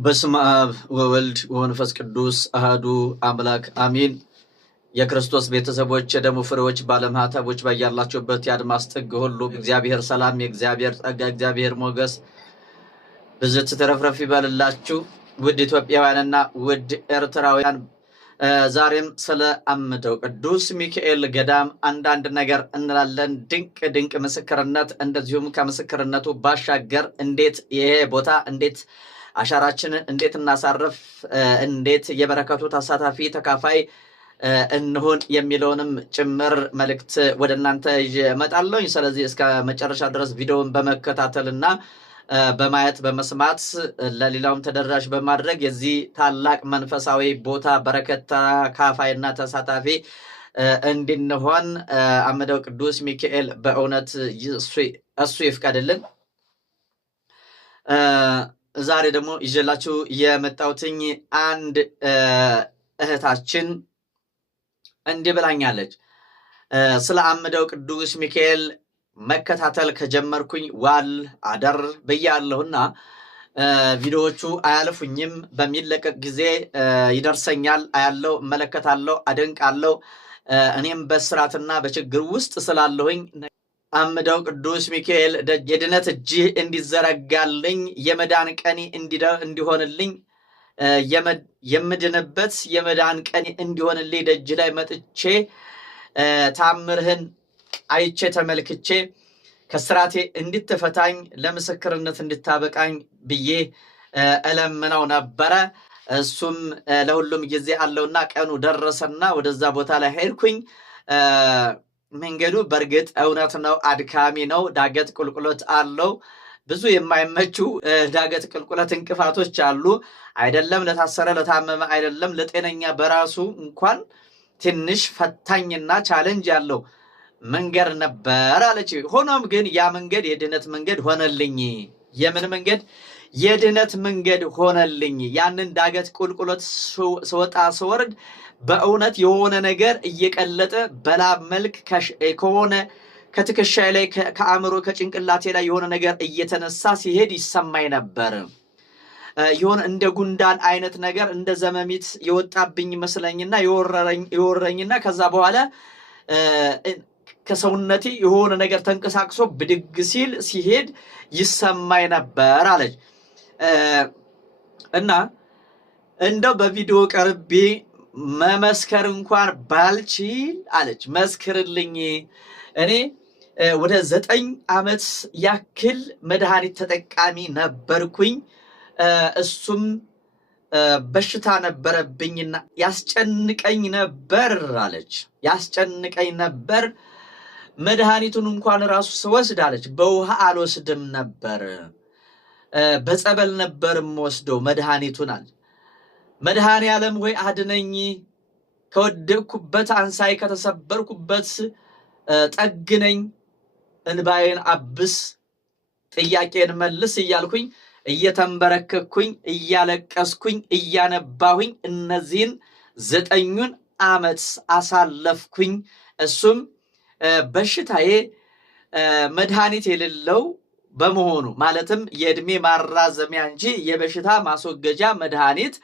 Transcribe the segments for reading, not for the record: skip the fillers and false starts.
በስመ አብ ወወልድ ወመንፈስ ቅዱስ አሐዱ አምላክ አሜን። የክርስቶስ ቤተሰቦች የደሙ ፍሬዎች ባለማህተቦች በያላችሁበት የአድማስ ጥግ ሁሉ እግዚአብሔር ሰላም፣ የእግዚአብሔር ጸጋ፣ እግዚአብሔር ሞገስ ብዝት ተረፍረፍ ይበልላችሁ። ውድ ኢትዮጵያውያንና ውድ ኤርትራውያን ዛሬም ስለ አምደው ቅዱስ ሚካኤል ገዳም አንዳንድ ነገር እንላለን። ድንቅ ምስክርነት፣ እንደዚሁም ከምስክርነቱ ባሻገር እንዴት ይሄ ቦታ እንዴት አሻራችንን እንዴት እናሳርፍ፣ እንዴት የበረከቱ ተሳታፊ ተካፋይ እንሆን የሚለውንም ጭምር መልእክት ወደ እናንተ ይዤ እመጣለሁ። ስለዚህ እስከ መጨረሻ ድረስ ቪዲዮውን በመከታተልና በማየት በመስማት ለሌላውም ተደራሽ በማድረግ የዚህ ታላቅ መንፈሳዊ ቦታ በረከት ተካፋይና ተሳታፊ እንድንሆን አምደው ቅዱስ ሚካኤል በእውነት እሱ ይፍቀድልን። ዛሬ ደግሞ ይዤላችሁ የመጣሁትኝ አንድ እህታችን እንዲህ ብላኛለች። ስለ አምደው ቅዱስ ሚካኤል መከታተል ከጀመርኩኝ ዋል አደር ብያለሁና ቪዲዮዎቹ አያልፉኝም። በሚለቀቅ ጊዜ ይደርሰኛል፣ አያለው፣ እመለከታለሁ፣ አደንቃለሁ። እኔም በስራትና በችግር ውስጥ ስላለሁኝ አምደው ቅዱስ ሚካኤል የድነት እጅህ እንዲዘረጋልኝ የመዳን ቀኔ እንዲሆንልኝ የምድንበት የመዳን ቀኔ እንዲሆንልኝ ደጅ ላይ መጥቼ ታምርህን አይቼ ተመልክቼ ከስራቴ እንድትፈታኝ ለምስክርነት እንድታበቃኝ ብዬ እለምነው ነበረ። እሱም ለሁሉም ጊዜ አለውና ቀኑ ደረሰና ወደዛ ቦታ ላይ ሄድኩኝ። መንገዱ በእርግጥ እውነት ነው፣ አድካሚ ነው። ዳገት ቁልቁለት አለው። ብዙ የማይመቹ ዳገት ቁልቁለት እንቅፋቶች አሉ። አይደለም ለታሰረ ለታመመ፣ አይደለም ለጤነኛ በራሱ እንኳን ትንሽ ፈታኝና ቻሌንጅ ያለው መንገድ ነበር አለች። ሆኖም ግን ያ መንገድ የድነት መንገድ ሆነልኝ። የምን መንገድ? የድነት መንገድ ሆነልኝ። ያንን ዳገት ቁልቁለት ስወጣ ስወርድ በእውነት የሆነ ነገር እየቀለጠ በላብ መልክ ከሆነ ከትከሻዬ ላይ ከአእምሮ ከጭንቅላቴ ላይ የሆነ ነገር እየተነሳ ሲሄድ ይሰማኝ ነበር። የሆነ እንደ ጉንዳን አይነት ነገር እንደ ዘመሚት የወጣብኝ መስለኝና የወረኝና ከዛ በኋላ ከሰውነቴ የሆነ ነገር ተንቀሳቅሶ ብድግ ሲል ሲሄድ ይሰማኝ ነበር አለች። እና እንደው በቪዲዮ ቀርቤ መመስከር እንኳን ባልችል አለች፣ መስክርልኝ። እኔ ወደ 9 ዓመት ያክል መድኃኒት ተጠቃሚ ነበርኩኝ። እሱም በሽታ ነበረብኝና ያስጨንቀኝ ነበር አለች። ያስጨንቀኝ ነበር። መድኃኒቱን እንኳን ራሱ ስወስድ አለች በውሃ አልወስድም ነበር፣ በጸበል ነበር የምወስደው መድኃኒቱን አለች። መድኃኔ ዓለም ወይ አድነኝ፣ ከወደቅኩበት አንሳይ፣ ከተሰበርኩበት ጠግነኝ፣ እንባዬን አብስ፣ ጥያቄን መልስ እያልኩኝ እየተንበረከኩኝ እያለቀስኩኝ እያነባሁኝ እነዚህን 9 ዓመት አሳለፍኩኝ። እሱም በሽታዬ መድኃኒት የሌለው በመሆኑ ማለትም የእድሜ ማራዘሚያ እንጂ የበሽታ ማስወገጃ መድኃኒት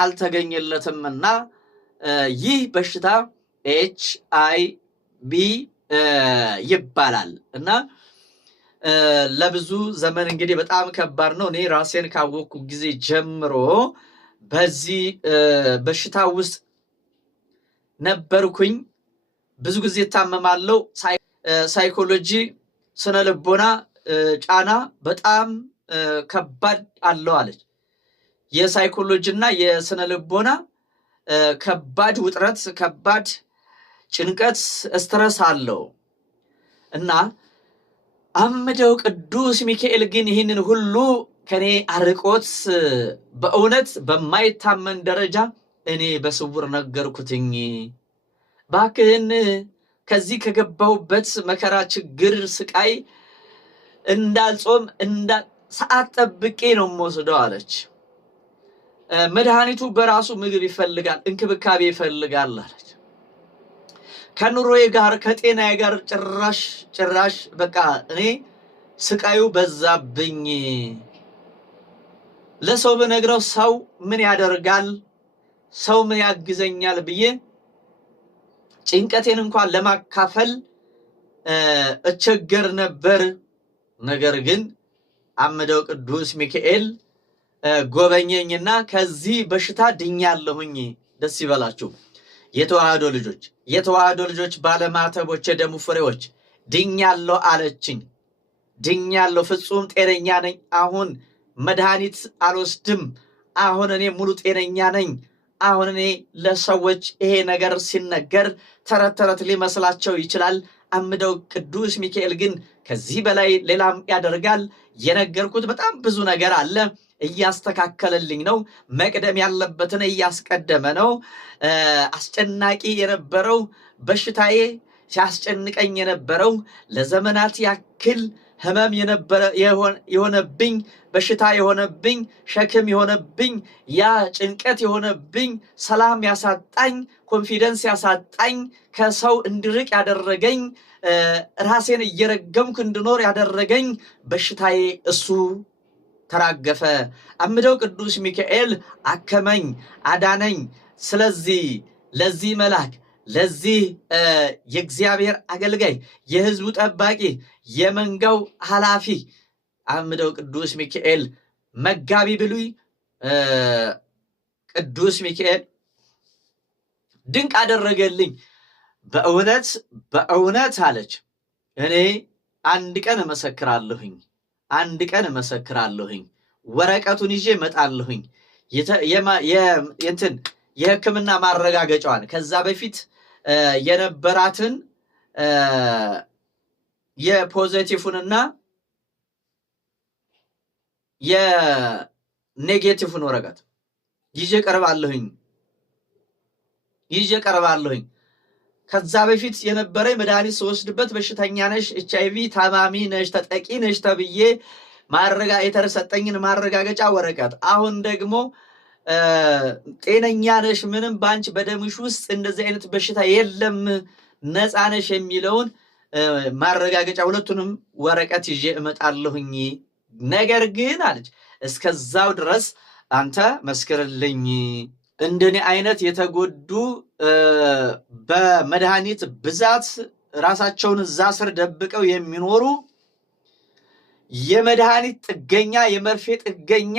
አልተገኘለትምና ይህ በሽታ HIV ይባላል እና ለብዙ ዘመን እንግዲህ በጣም ከባድ ነው። እኔ ራሴን ካወቅኩ ጊዜ ጀምሮ በዚህ በሽታ ውስጥ ነበርኩኝ። ብዙ ጊዜ ታመማለሁ። ሳይኮሎጂ ስነ ልቦና ጫና በጣም ከባድ አለው አለች። የሳይኮሎጂና የስነ ልቦና ከባድ ውጥረት፣ ከባድ ጭንቀት፣ ስትረስ አለው እና አምደው ቅዱስ ሚካኤል ግን ይህንን ሁሉ ከኔ አርቆት በእውነት በማይታመን ደረጃ እኔ በስውር ነገርኩትኝ። ባክህን ከዚህ ከገባሁበት መከራ፣ ችግር፣ ስቃይ እንዳልጾም ሰዓት ጠብቄ ነው የምወስደው አለች። መድኃኒቱ በራሱ ምግብ ይፈልጋል፣ እንክብካቤ ይፈልጋል አለች። ከኑሮዬ ጋር ከጤናዬ ጋር ጭራሽ በቃ እኔ ስቃዩ በዛብኝ። ለሰው በነግረው ሰው ምን ያደርጋል ሰው ምን ያግዘኛል ብዬ ጭንቀቴን እንኳን ለማካፈል እቸገር ነበር። ነገር ግን አምደው ቅዱስ ሚካኤል ጎበኘኝና ከዚህ በሽታ ድኛለሁኝ። ደስ ይበላችሁ የተዋህዶ ልጆች ባለማተቦች የደሙ ፍሬዎች ድኛለሁ አለችኝ። ድኛለሁ፣ ፍጹም ጤነኛ ነኝ። አሁን መድኃኒት አልወስድም። አሁን እኔ ሙሉ ጤነኛ ነኝ። አሁን እኔ ለሰዎች ይሄ ነገር ሲነገር ተረት ተረት ሊመስላቸው ይችላል። አምደው ቅዱስ ሚካኤል ግን ከዚህ በላይ ሌላም ያደርጋል። የነገርኩት በጣም ብዙ ነገር አለ። እያስተካከለልኝ ነው። መቅደም ያለበትን እያስቀደመ ነው። አስጨናቂ የነበረው በሽታዬ ሲያስጨንቀኝ የነበረው ለዘመናት ያክል ህመም የሆነብኝ በሽታ የሆነብኝ ሸክም የሆነብኝ ያ ጭንቀት የሆነብኝ ሰላም ያሳጣኝ ኮንፊደንስ ያሳጣኝ ከሰው እንድርቅ ያደረገኝ ራሴን እየረገምኩ እንድኖር ያደረገኝ በሽታዬ እሱ ተራገፈ። አምደው ቅዱስ ሚካኤል አከመኝ፣ አዳነኝ። ስለዚህ ለዚህ መልአክ ለዚህ የእግዚአብሔር አገልጋይ የህዝቡ ጠባቂ የመንጋው ኃላፊ አምደው ቅዱስ ሚካኤል መጋቢ ብሉይ ቅዱስ ሚካኤል ድንቅ አደረገልኝ። በእውነት አለች እኔ አንድ ቀን እመሰክራለሁኝ ወረቀቱን ይዤ እመጣለሁኝ የሕክምና ማረጋገጫዋን ከዛ በፊት የነበራትን የፖዚቲቭንና የኔጌቲቭን ወረቀት ይዤ ቀርባለሁኝ። ከዛ በፊት የነበረ መድኃኒት ስወስድበት በሽተኛ ነሽ፣ ኤችአይቪ ታማሚ ነሽ፣ ተጠቂ ነሽ ተብዬ የተሰጠኝን ማረጋገጫ ወረቀት አሁን ደግሞ ጤነኛ ነሽ፣ ምንም ባንቺ በደምሽ ውስጥ እንደዚህ አይነት በሽታ የለም፣ ነፃ ነሽ የሚለውን ማረጋገጫ ሁለቱንም ወረቀት ይዤ እመጣለሁኝ። ነገር ግን አለች እስከዛው ድረስ አንተ መስክርልኝ። እንደኔ አይነት የተጎዱ በመድኃኒት ብዛት ራሳቸውን እዛ ስር ደብቀው የሚኖሩ የመድኃኒት ጥገኛ የመርፌ ጥገኛ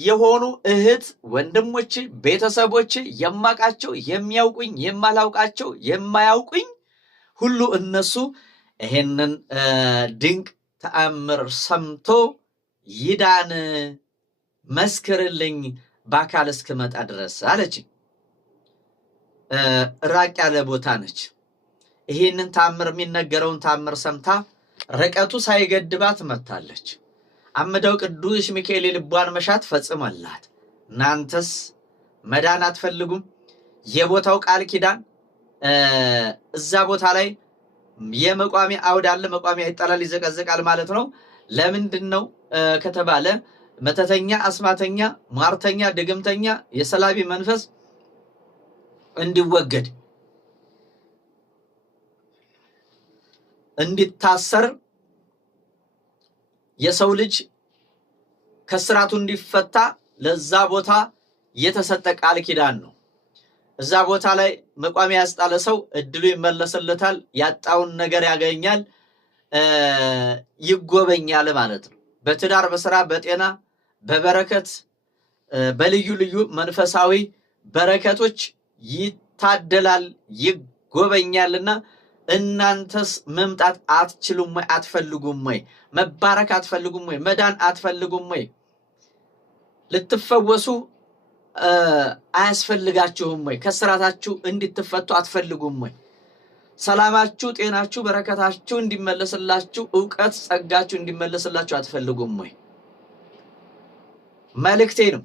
የሆኑ እህት ወንድሞች ቤተሰቦች የማውቃቸው የሚያውቁኝ የማላውቃቸው የማያውቁኝ ሁሉ እነሱ ይሄንን ድንቅ ተአምር ሰምቶ ይዳን መስክርልኝ በአካል እስክመጣ ድረስ አለች። ራቅ ያለ ቦታ ነች። ይሄንን ተአምር የሚነገረውን ተአምር ሰምታ ርቀቱ ሳይገድባት መታለች። አምደው ቅዱስ ሚካኤል የልቧን መሻት ፈጽመላት። እናንተስ መዳን አትፈልጉም? የቦታው ቃል ኪዳን እዛ ቦታ ላይ የመቋሚያ አውድ አለ። መቋሚያ ይጣላል፣ ይዘቀዘቃል ማለት ነው። ለምንድን ነው ከተባለ መተተኛ፣ አስማተኛ፣ ሟርተኛ፣ ድግምተኛ፣ የሰላቢ መንፈስ እንዲወገድ እንዲታሰር የሰው ልጅ ከስራቱ እንዲፈታ ለዛ ቦታ የተሰጠ ቃል ኪዳን ነው። እዛ ቦታ ላይ መቋሚያ ያስጣለ ሰው እድሉ ይመለስለታል፣ ያጣውን ነገር ያገኛል፣ ይጎበኛል ማለት ነው። በትዳር፣ በስራ፣ በጤና፣ በበረከት፣ በልዩ ልዩ መንፈሳዊ በረከቶች ይታደላል፣ ይጎበኛልና እናንተስ መምጣት አትችሉም ወይ? አትፈልጉም ወይ? መባረክ አትፈልጉም ወይ? መዳን አትፈልጉም ወይ? ልትፈወሱ አያስፈልጋችሁም ወይ? ከስራታችሁ እንድትፈቱ አትፈልጉም ወይ? ሰላማችሁ፣ ጤናችሁ፣ በረከታችሁ እንዲመለስላችሁ፣ ዕውቀት ጸጋችሁ እንዲመለስላችሁ አትፈልጉም ወይ? መልእክቴ ነው።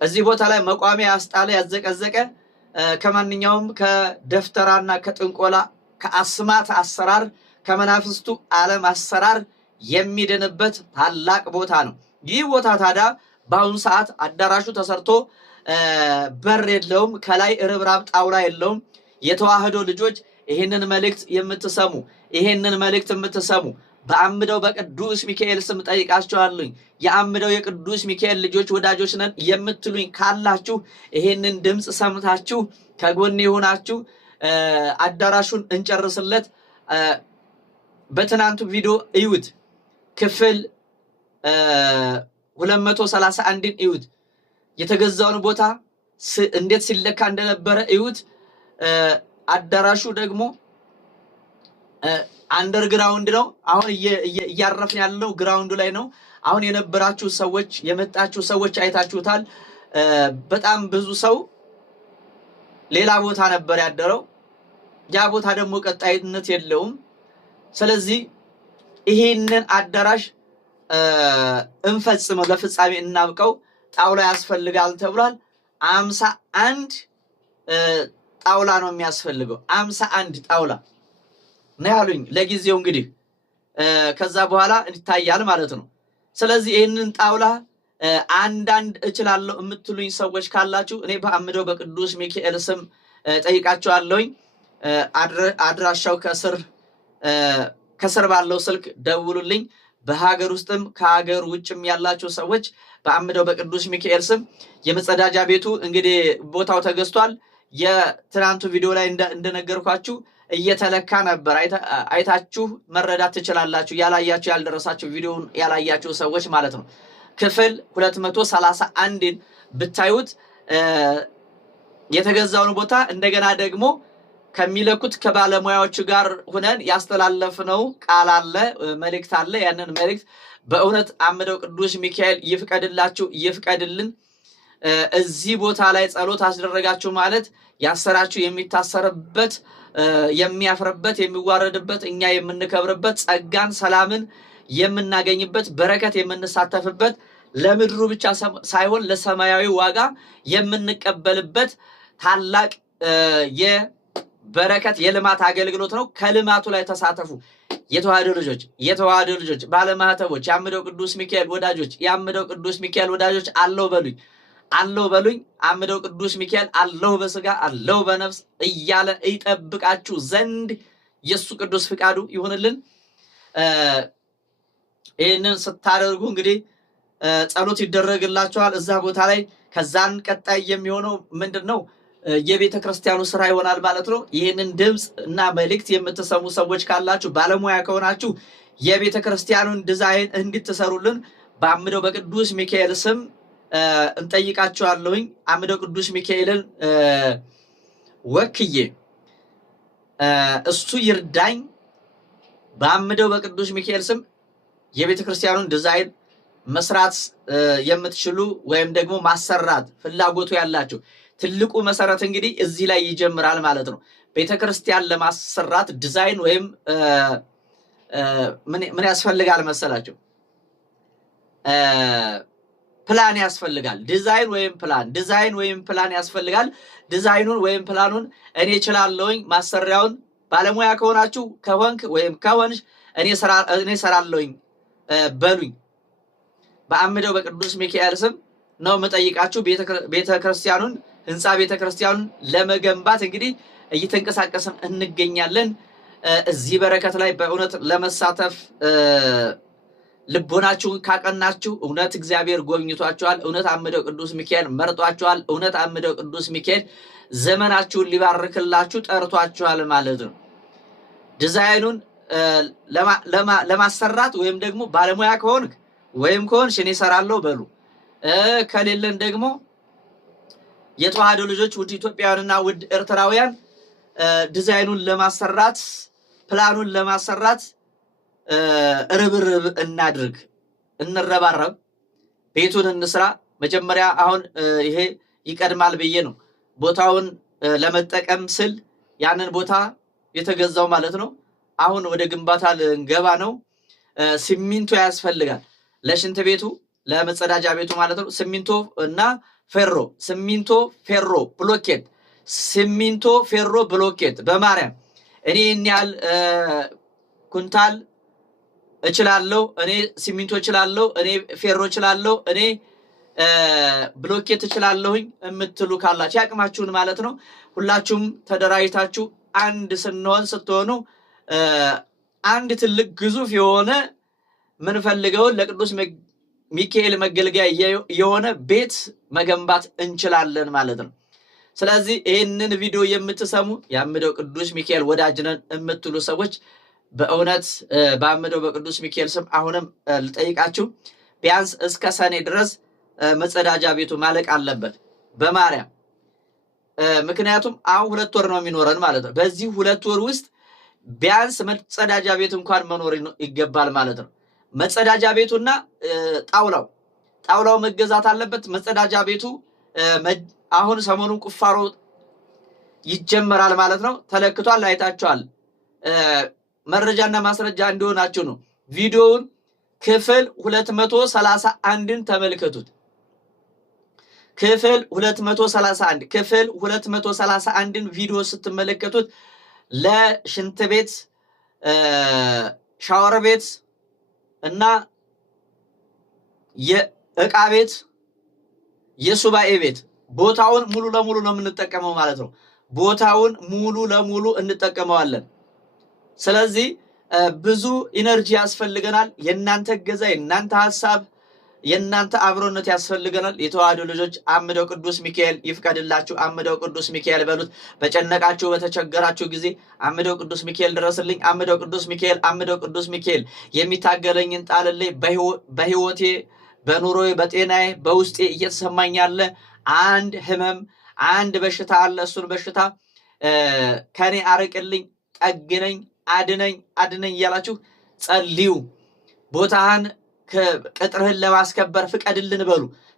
እዚህ ቦታ ላይ መቋሚያ ያስጣለ ያዘቀዘቀ ከማንኛውም ከደፍተራና ከጥንቆላ ከአስማት አሰራር ከመናፍስቱ ዓለም አሰራር የሚድንበት ታላቅ ቦታ ነው። ይህ ቦታ ታዲያ በአሁኑ ሰዓት አዳራሹ ተሰርቶ በር የለውም፣ ከላይ ርብራብ ጣውላ የለውም። የተዋህዶ ልጆች ይህንን መልእክት የምትሰሙ በአምደው በቅዱስ ሚካኤል ስም ጠይቃችኋለሁኝ። የአምደው የቅዱስ ሚካኤል ልጆች ወዳጆች ነን የምትሉኝ ካላችሁ ይሄንን ድምፅ ሰምታችሁ ከጎኔ የሆናችሁ አዳራሹን እንጨርስለት። በትናንቱ ቪዲዮ እዩት። ክፍል 231ን እዩት። የተገዛውን ቦታ እንዴት ሲለካ እንደነበረ እዩት። አዳራሹ ደግሞ አንደርግራውንድ ነው። አሁን እያረፍን ያለው ግራውንዱ ላይ ነው። አሁን የነበራችሁ ሰዎች የመጣችሁ ሰዎች አይታችሁታል። በጣም ብዙ ሰው ሌላ ቦታ ነበር ያደረው። ያ ቦታ ደግሞ ቀጣይነት የለውም። ስለዚህ ይሄንን አዳራሽ እንፈጽመው፣ ለፍጻሜ እናብቀው። ጣውላ ያስፈልጋል ተብሏል። 51 ጣውላ ነው የሚያስፈልገው። 51 ጣውላ ነው ያሉኝ ለጊዜው። እንግዲህ ከዛ በኋላ ይታያል ማለት ነው። ስለዚህ ይህንን ጣውላ አንዳንድ እችላለሁ የምትሉኝ ሰዎች ካላችሁ እኔ በአምደው በቅዱስ ሚካኤል ስም ጠይቃችኋለሁኝ። አድራሻው ከስር ባለው ስልክ ደውሉልኝ። በሀገር ውስጥም ከሀገር ውጭም ያላችሁ ሰዎች በአምደው በቅዱስ ሚካኤል ስም የመጸዳጃ ቤቱ እንግዲህ ቦታው ተገዝቷል። የትናንቱ ቪዲዮ ላይ እንደነገርኳችሁ እየተለካ ነበር። አይታችሁ መረዳት ትችላላችሁ። ያላያችሁ ያልደረሳችሁ ቪዲዮውን ያላያችሁ ሰዎች ማለት ነው። ክፍል 231ን ብታዩት የተገዛውን ቦታ እንደገና ደግሞ ከሚለኩት ከባለሙያዎቹ ጋር ሆነን ያስተላለፍነው ቃል አለ፣ መልእክት አለ። ያንን መልእክት በእውነት አምደው ቅዱስ ሚካኤል ይፍቀድላችሁ፣ ይፍቀድልን። እዚህ ቦታ ላይ ጸሎት አስደረጋችሁ ማለት ያሰራችሁ የሚታሰርበት፣ የሚያፍርበት፣ የሚዋረድበት፣ እኛ የምንከብርበት፣ ጸጋን ሰላምን የምናገኝበት፣ በረከት የምንሳተፍበት፣ ለምድሩ ብቻ ሳይሆን ለሰማያዊ ዋጋ የምንቀበልበት ታላቅ የበረከት የልማት አገልግሎት ነው። ከልማቱ ላይ ተሳተፉ። የተዋህዶ ልጆች ባለማህተቦች፣ የአምደው ቅዱስ ሚካኤል ወዳጆች፣ የአምደው ቅዱስ ሚካኤል ወዳጆች አለው በሉኝ። አምደው ቅዱስ ሚካኤል አለው በስጋ አለው በነፍስ እያለ ይጠብቃችሁ ዘንድ የሱ ቅዱስ ፍቃዱ ይሁንልን። ይህንን ስታደርጉ እንግዲህ ጸሎት ይደረግላችኋል እዛ ቦታ ላይ። ከዛን ቀጣይ የሚሆነው ምንድን ነው? የቤተ ክርስቲያኑ ስራ ይሆናል ማለት ነው። ይህንን ድምፅ እና መልእክት የምትሰሙ ሰዎች ካላችሁ ባለሙያ ከሆናችሁ የቤተ ክርስቲያኑን ዲዛይን እንድትሰሩልን በአምደው በቅዱስ ሚካኤል ስም እንጠይቃችኋለሁኝ። አምደው ቅዱስ ሚካኤልን ወክዬ እሱ ይርዳኝ። በአምደው በቅዱስ ሚካኤል ስም የቤተ ክርስቲያኑን ዲዛይን መስራት የምትችሉ ወይም ደግሞ ማሰራት ፍላጎቱ ያላችሁ፣ ትልቁ መሰረት እንግዲህ እዚህ ላይ ይጀምራል ማለት ነው። ቤተ ክርስቲያን ለማሰራት ዲዛይን ወይም ምን ያስፈልጋል መሰላችሁ? ፕላን ያስፈልጋል። ዲዛይን ወይም ፕላን ያስፈልጋል። ዲዛይኑን ወይም ፕላኑን እኔ እችላለሁኝ። ማሰሪያውን ባለሙያ ከሆናችሁ ከሆንክ ወይም ከሆንሽ እኔ ሰራለሁኝ በሉኝ። በአምደው በቅዱስ ሚካኤል ስም ነው የምጠይቃችሁ። ቤተክርስቲያኑን ህንፃ ቤተክርስቲያኑን ለመገንባት እንግዲህ እየተንቀሳቀስን እንገኛለን። እዚህ በረከት ላይ በእውነት ለመሳተፍ ልቦናችሁን ካቀናችሁ እውነት እግዚአብሔር ጎብኝቷችኋል። እውነት አምደው ቅዱስ ሚካኤል መርጧችኋል። እውነት አምደው ቅዱስ ሚካኤል ዘመናችሁን ሊባርክላችሁ ጠርቷችኋል ማለት ነው። ዲዛይኑን ለማሰራት ወይም ደግሞ ባለሙያ ከሆንክ ወይም ከሆንሽ እኔ እሰራለሁ በሉ። ከሌለን ደግሞ የተዋህዶ ልጆች ውድ ኢትዮጵያውያንና ውድ ኤርትራውያን ዲዛይኑን ለማሰራት ፕላኑን ለማሰራት ርብርብ እናድርግ፣ እንረባረብ፣ ቤቱን እንስራ። መጀመሪያ አሁን ይሄ ይቀድማል ብዬ ነው ቦታውን ለመጠቀም ስል ያንን ቦታ የተገዛው ማለት ነው። አሁን ወደ ግንባታ ልንገባ ነው። ሲሚንቶ ያስፈልጋል ለሽንት ቤቱ ለመጸዳጃ ቤቱ ማለት ነው። ሲሚንቶ እና ፌሮ፣ ሲሚንቶ ፌሮ ብሎኬት፣ ሲሚንቶ ፌሮ ብሎኬት በማርያም እኔ ያህል ኩንታል እችላለሁ፣ እኔ ሲሚንቶ እችላለሁ፣ እኔ ፌሮ እችላለሁ፣ እኔ ብሎኬት እችላለሁኝ የምትሉ ካላችሁ ያቅማችሁን ማለት ነው። ሁላችሁም ተደራጅታችሁ አንድ ስትሆኑ አንድ ትልቅ ግዙፍ የሆነ ምንፈልገውን ለቅዱስ ሚካኤል መገልገያ የሆነ ቤት መገንባት እንችላለን ማለት ነው። ስለዚህ ይህንን ቪዲዮ የምትሰሙ የአምደው ቅዱስ ሚካኤል ወዳጅ ነን የምትሉ ሰዎች በእውነት በአምደው በቅዱስ ሚካኤል ስም አሁንም ልጠይቃችሁ፣ ቢያንስ እስከ ሰኔ ድረስ መጸዳጃ ቤቱ ማለቅ አለበት በማርያም። ምክንያቱም አሁን 2 ወር ነው የሚኖረን ማለት ነው። በዚህ 2 ወር ውስጥ ቢያንስ መጸዳጃ ቤት እንኳን መኖር ይገባል ማለት ነው። መጸዳጃ ቤቱና ጣውላው መገዛት አለበት። መጸዳጃ ቤቱ አሁን ሰሞኑን ቁፋሮ ይጀመራል ማለት ነው። ተለክቷል፣ አይታችኋል። መረጃና ማስረጃ እንዲሆናችሁ ነው። ቪዲዮውን ክፍል 231ን ተመልከቱት። ክፍል 231ን ቪዲዮ ስትመለከቱት ለሽንት ቤት፣ ሻወር ቤት እና የእቃ ቤት፣ የሱባኤ ቤት ቦታውን ሙሉ ለሙሉ ነው የምንጠቀመው ማለት ነው። ቦታውን ሙሉ ለሙሉ እንጠቀመዋለን። ስለዚህ ብዙ ኢነርጂ ያስፈልገናል። የእናንተ እገዛ፣ የእናንተ ሐሳብ፣ የእናንተ አብሮነት ያስፈልገናል። የተዋህዶ ልጆች አምደው ቅዱስ ሚካኤል ይፍቀድላችሁ። አምደው ቅዱስ ሚካኤል በሉት። በጨነቃችሁ በተቸገራችሁ ጊዜ አምደው ቅዱስ ሚካኤል ድረስልኝ፣ አምደው ቅዱስ ሚካኤል፣ አምደው ቅዱስ ሚካኤል የሚታገለኝን ጣልልኝ። በህይወቴ በኑሮዬ በጤናዬ በውስጤ እየተሰማኝ ያለ አንድ ህመም አንድ በሽታ አለ። እሱን በሽታ ከኔ አርቅልኝ፣ ጠግነኝ፣ አድነኝ እያላችሁ ጸልዩ። ቦታህን ቅጥርህን ለማስከበር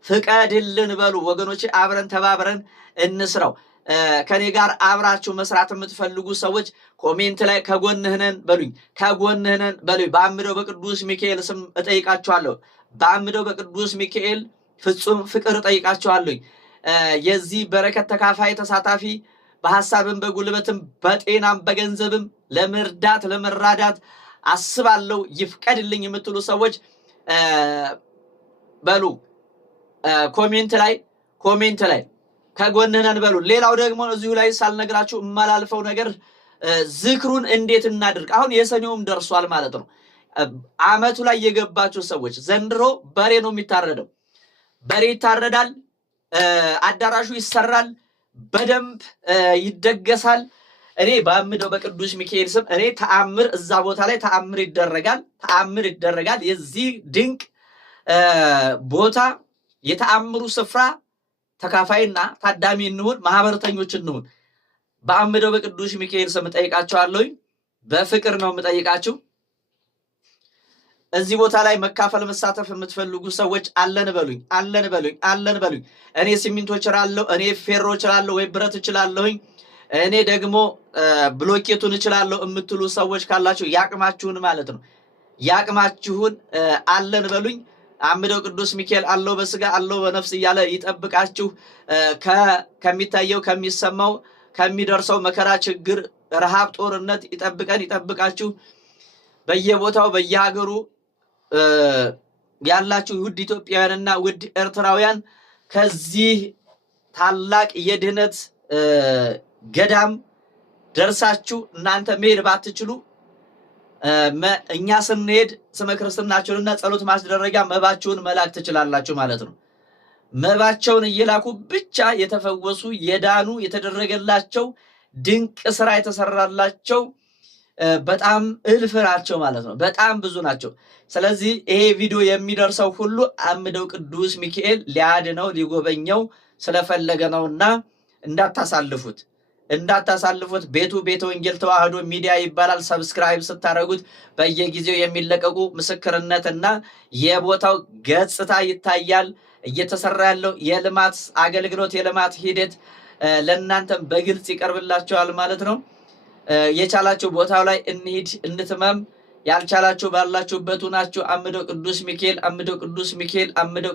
ፍቀድልን በሉ ወገኖቼ። አብረን ተባብረን እንስራው። ከኔ ጋር አብራችሁ መስራት የምትፈልጉ ሰዎች ኮሜንት ላይ ከጎንህነን በሉኝ። በአምደው በቅዱስ ሚካኤል ስም እጠይቃችኋለሁ። በአምደው በቅዱስ ሚካኤል ፍጹም ፍቅር እጠይቃችኋለሁ። የዚህ በረከት ተካፋይ ተሳታፊ በሐሳብም በጉልበትም በጤናም በገንዘብም ለመራዳት አስባለሁ ይፍቀድልኝ የምትሉ ሰዎች በሉ ኮሜንት ላይ ከጎንህ ነን በሉ። ሌላው ደግሞ እዚሁ ላይ ሳልነግራችሁ የማላልፈው ነገር ዝክሩን እንዴት እናድርግ። አሁን የሰኔውም ደርሷል ማለት ነው። አመቱ ላይ የገባችሁ ሰዎች ዘንድሮ በሬ ነው የሚታረደው። በሬ ይታረዳል፣ አዳራሹ ይሰራል፣ በደንብ ይደገሳል። እኔ በአምደው በቅዱስ ሚካኤል ስም እኔ ተአምር እዛ ቦታ ላይ ተአምር ይደረጋል። የዚህ ድንቅ ቦታ የተአምሩ ስፍራ ተካፋይና ታዳሚ እንሁን፣ ማህበረተኞች እንሁን። በአምደው በቅዱስ ሚካኤል ስም ጠይቃችኋለሁ። በፍቅር ነው የምጠይቃችሁ። እዚህ ቦታ ላይ መካፈል መሳተፍ የምትፈልጉ ሰዎች አለን በሉኝ። እኔ ሲሚንቶ እችላለሁ፣ እኔ ፌሮ እችላለሁ ወይ ብረት እችላለሁኝ፣ እኔ ደግሞ ብሎኬቱን እችላለሁ የምትሉ ሰዎች ካላችሁ ያቅማችሁን ማለት ነው ያቅማችሁን አለን በሉኝ። አምደው ቅዱስ ሚካኤል አለው በስጋ አለው በነፍስ እያለ ይጠብቃችሁ። ከሚታየው ከሚሰማው ከሚደርሰው መከራ፣ ችግር፣ ረሃብ፣ ጦርነት ይጠብቃችሁ። በየቦታው በየሀገሩ ያላችሁ ውድ ኢትዮጵያውያንና ውድ ኤርትራውያን ከዚህ ታላቅ የድህነት ገዳም ደርሳችሁ እናንተ መሄድ ባትችሉ እኛ ስንሄድ ስመ ክርስትናችሁንና ጸሎት ማስደረጊያ መባችሁን መላክ ትችላላችሁ ማለት ነው። መባቸውን እየላኩ ብቻ የተፈወሱ የዳኑ የተደረገላቸው ድንቅ ስራ የተሰራላቸው በጣም እልፍ ናቸው ማለት ነው። በጣም ብዙ ናቸው። ስለዚህ ይሄ ቪዲዮ የሚደርሰው ሁሉ አምደው ቅዱስ ሚካኤል ሊያድነው ሊጎበኘው ስለፈለገ ነውና እንዳታሳልፉት። ቤቱ ቤተ ወንጌል ተዋህዶ ሚዲያ ይባላል። ሰብስክራይብ ስታደርጉት በየጊዜው የሚለቀቁ ምስክርነትና የቦታው ገጽታ ይታያል። እየተሰራ ያለው የልማት አገልግሎት የልማት ሂደት ለእናንተም በግልጽ ይቀርብላችኋል ማለት ነው። የቻላችሁ ቦታው ላይ እንሂድ እንትመም፣ ያልቻላችሁ ባላችሁበት ናችሁ አምደው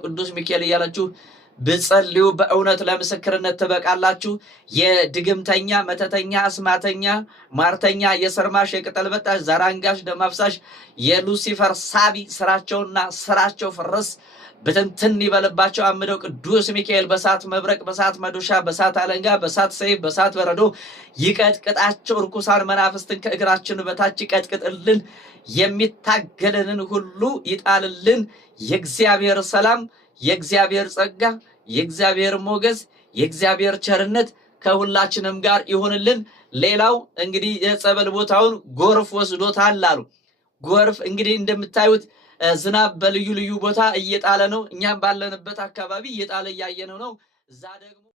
ቅዱስ ሚካኤል እያላችሁ ብጸልዩ በእውነት ለምስክርነት ትበቃላችሁ። የድግምተኛ፣ መተተኛ፣ አስማተኛ፣ ሟርተኛ፣ የሰርማሽ፣ የቅጠል በጣሽ፣ ዛራንጋሽ፣ ደም አፍሳሽ፣ የሉሲፈር ሳቢ ስራቸውና ስራቸው ፍርስ ብትንትን ይበልባቸው። አምደው ቅዱስ ሚካኤል በሳት መብረቅ፣ በሳት መዶሻ፣ በሳት አለንጋ፣ በሳት ሰይፍ፣ በሳት በረዶ ይቀጥቅጣቸው። ርኩሳን መናፍስትን ከእግራችን በታች ይቀጥቅጥልን። የሚታገለንን ሁሉ ይጣልልን። የእግዚአብሔር ሰላም፣ የእግዚአብሔር ጸጋ፣ የእግዚአብሔር ሞገስ፣ የእግዚአብሔር ቸርነት ከሁላችንም ጋር ይሁንልን። ሌላው እንግዲህ የጸበል ቦታውን ጎርፍ ወስዶታል አሉ። ጎርፍ እንግዲህ እንደምታዩት ዝናብ በልዩ ልዩ ቦታ እየጣለ ነው። እኛም ባለንበት አካባቢ እየጣለ እያየነው ነው። እዛ ደግሞ